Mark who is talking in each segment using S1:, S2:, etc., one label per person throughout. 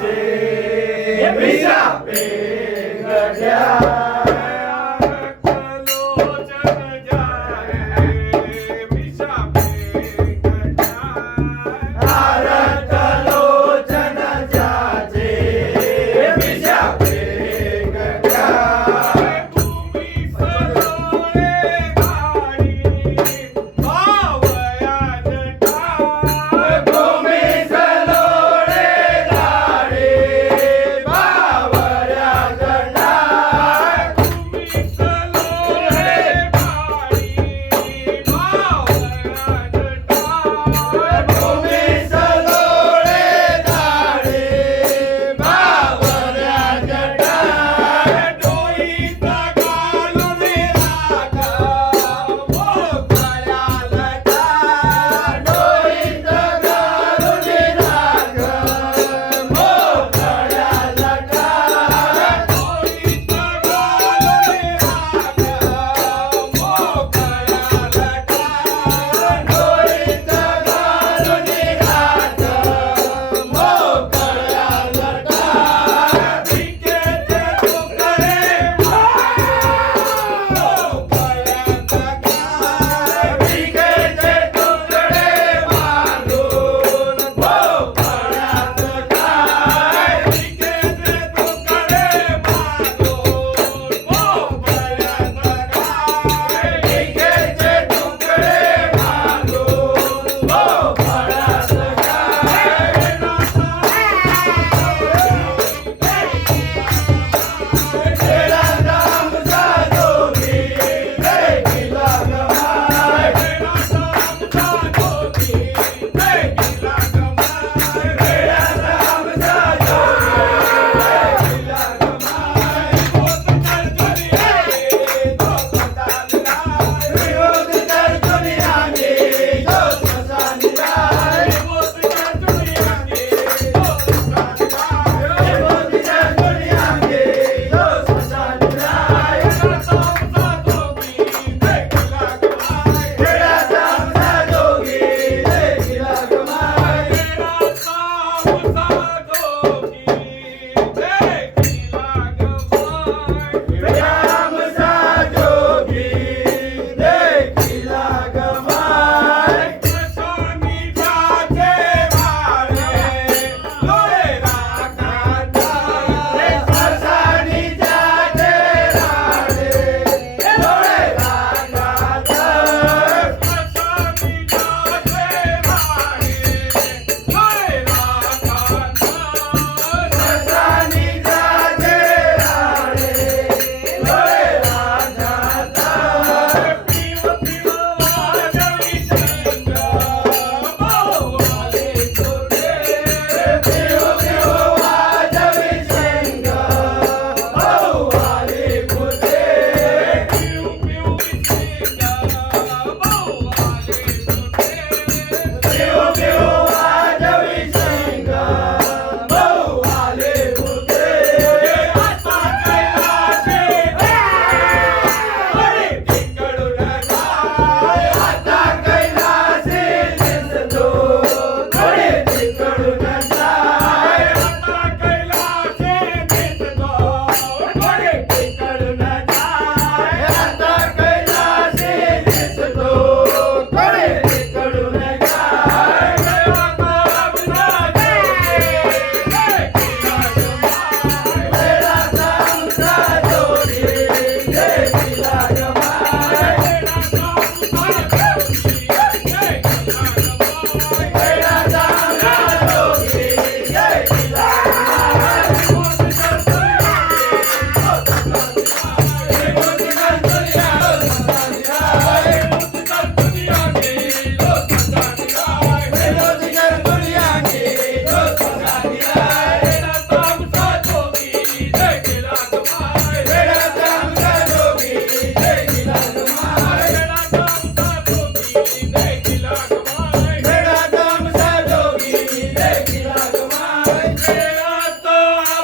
S1: Bisa Bisa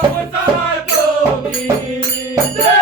S2: Thank you.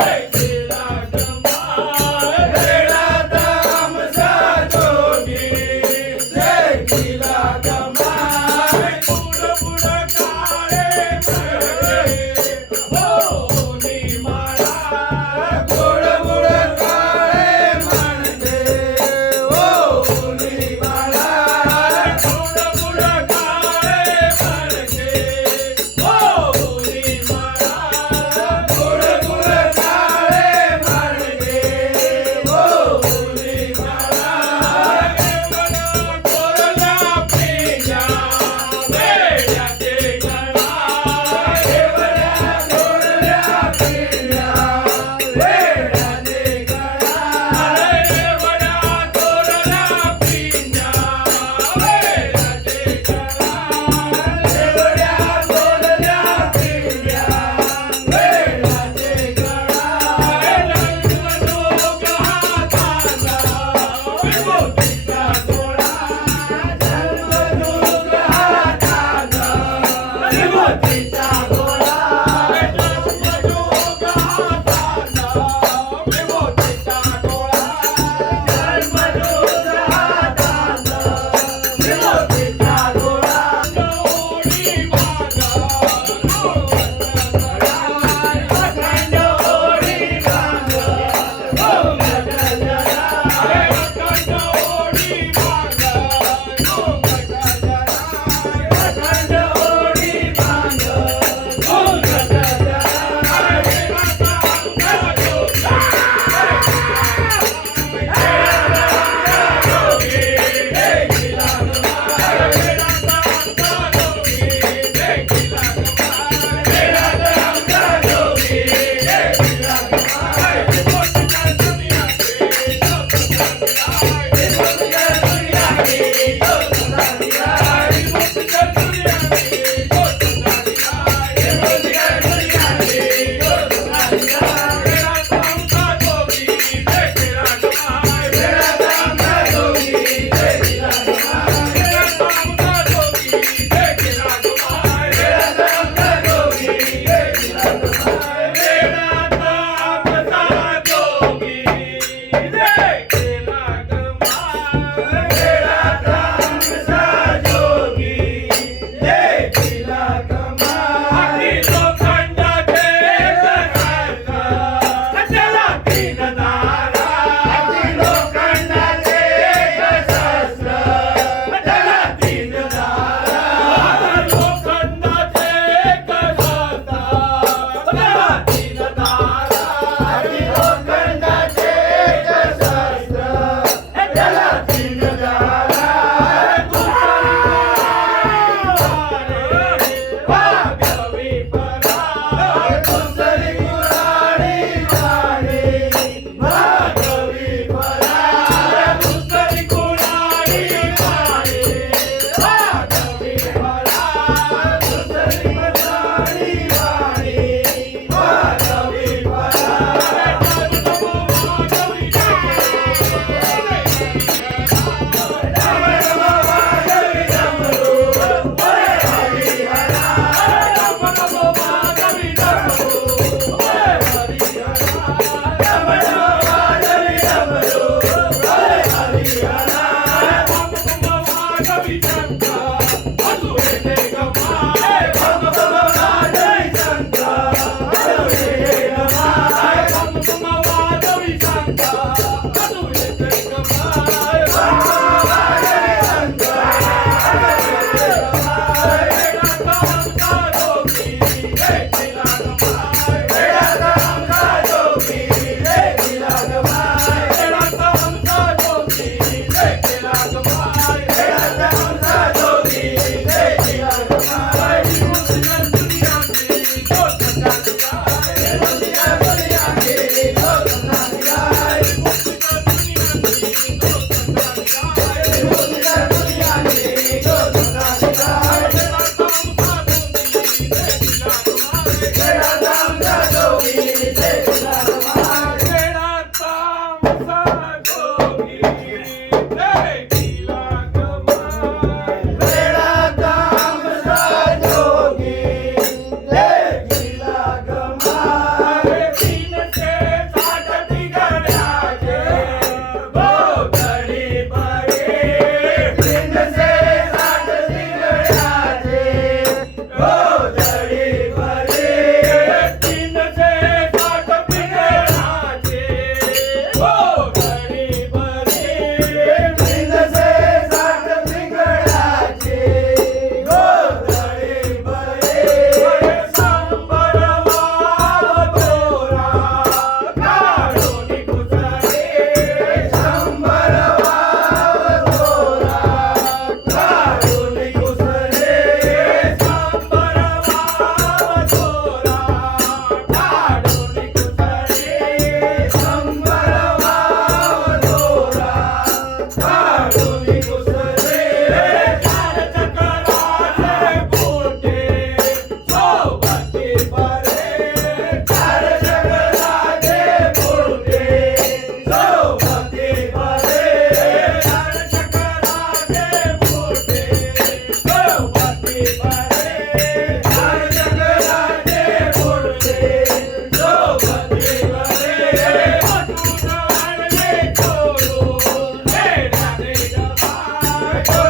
S2: Hey,